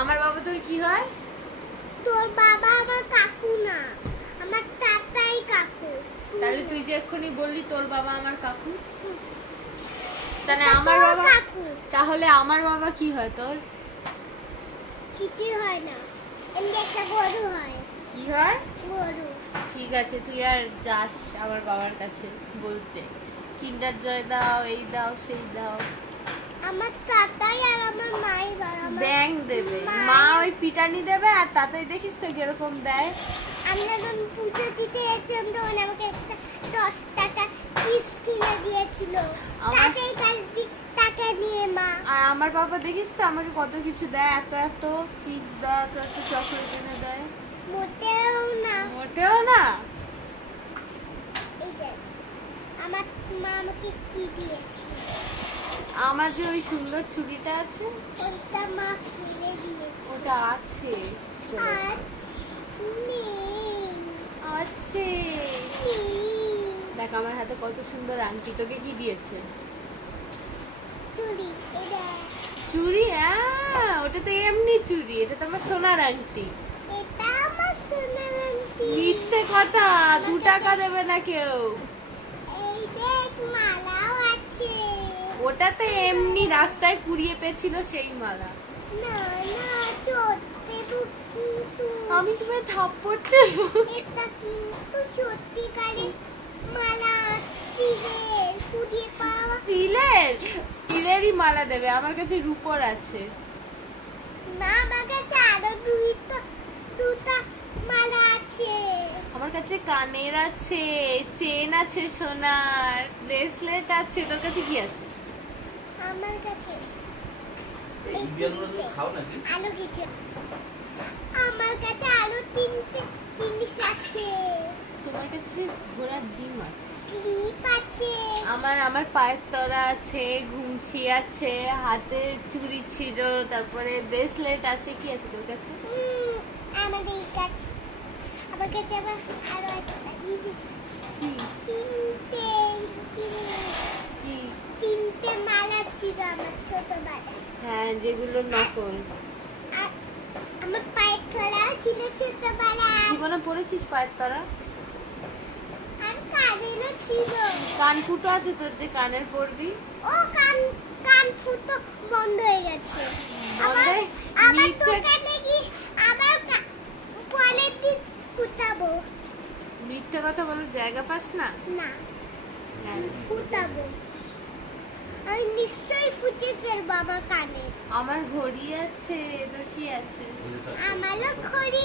আমার বাবা তোর কি হয়? তোর বাবা আমার কাকু না, আমার তাতাই কাকু। তাহলে তুই যে এক্ষুনি বললি তোর বাবা আমার কাকু, তাহলে আমার বাবা কাকু। তাহলে আমার বাবা কি হয় তোর? কিছু হয় না, এমনি একটা গরু হয়। কি হয়? গরু। ঠিক আছে, তুই আর যাস আমার বাবার কাছে বলতে কিন্ডার জয় দাও, এই দাও, সেই দাও। আমার তাতাই আর আমার মাই ব্যাং দেবে, মা ওই পিটানি দেবে, আর তাতাই দেখিস তো কিরকম দেয়। আমি যখন পুজো দিতে এসেছিলাম তখন আমাকে একটা 10 টাকা চিপস কিনে দিয়েছিল, তাতেই টাকা নিয়ে মা। আর আমার বাবা দেখিস তো আমাকে কত কিছু দেয়, এত এত চিপস দেয়, এত এত চকলেট এনে দেয়। মোটেও না, মোটেও না। এই যে আমার মা আমাকে কি দিয়েছে, আমার যে ওই সুন্দর ছুরিটা আছে ওটা মা কিনে দিয়েছে। ওটা আছে। আজ নেই, আছে। দেখ আমার হাতে কত সুন্দর আংটি, তোকে কি দিয়েছে? চুড়ি। এটা চুড়ি? হ্যাঁ, ওটা তো এমনি চুড়ি, এটা তো আমার সোনার আংটি। এটা আমার সোনার আংটি। মিথ্যে কথা, 2 টাকা দেবে না কেউ। এই দেখ মালাও আছে। ওটা তো এমনি রাস্তায় কুড়িয়ে পেয়েছিল সেই মালা। না না, সত্যি তো, কিন্তু আমি তোমায় থাপ্পড় দেব। এটা কিন্তু সত্যিকারের মালা, স্টিলের, কুড়িয়ে পাওয়া। স্টিলেরই মালা দেবে, আমার কাছে রূপোর আছে। না, আমার কাছে আরো দুটা মালা আছে। আমার কাছে কানের আছে, চেন আছে সোনার, ব্রেসলেট আছে। তোর কাছে কি আছে? আমার কাছে এই বিয়াগুলো তুমি খাও নাকি? আরো কিছু, আমার কাছে আরো 3টে জিনিস আছে। তোমার কাছে ঘোড়ার ডিম আছে। ক্লিপ আছে। আমার পায়ের তরা আছে, ঘুমসি আছে, হাতের চুড়ি ছিল, তারপরে ব্রেসলেট আছে। কি আছে তোর কাছে? আমাদের কাছে, আমার কাছে আবার আরো একটা জিনিস আছে। কি? 3টে জিনিস, কি? 3টে মালা ছিল আমার ছোটবেলায়। হ্যাঁ, যেগুলো নকল। আর আমার পায়ের তলাও ছিল ছোটবেলায়। জীবনে পড়েছিস পায়ের তরা? আর কানেরও ছিল। কান ফুটো আছে তোর, যে কানের পরবি? ও কান ফুটো বন্ধ হয়ে গেছে। আবার দোকানে গিয়ে আবার পরের দিন ফুটাবো। মিথ্যে কথা বলার জায়গা পাস না। না, ফুটাবো, আমি নিশ্চয়ই ফুটে ফেলবো আমার কানে। আমার ঘড়ি আছে। তোর কি আছে? আমারও ঘড়ি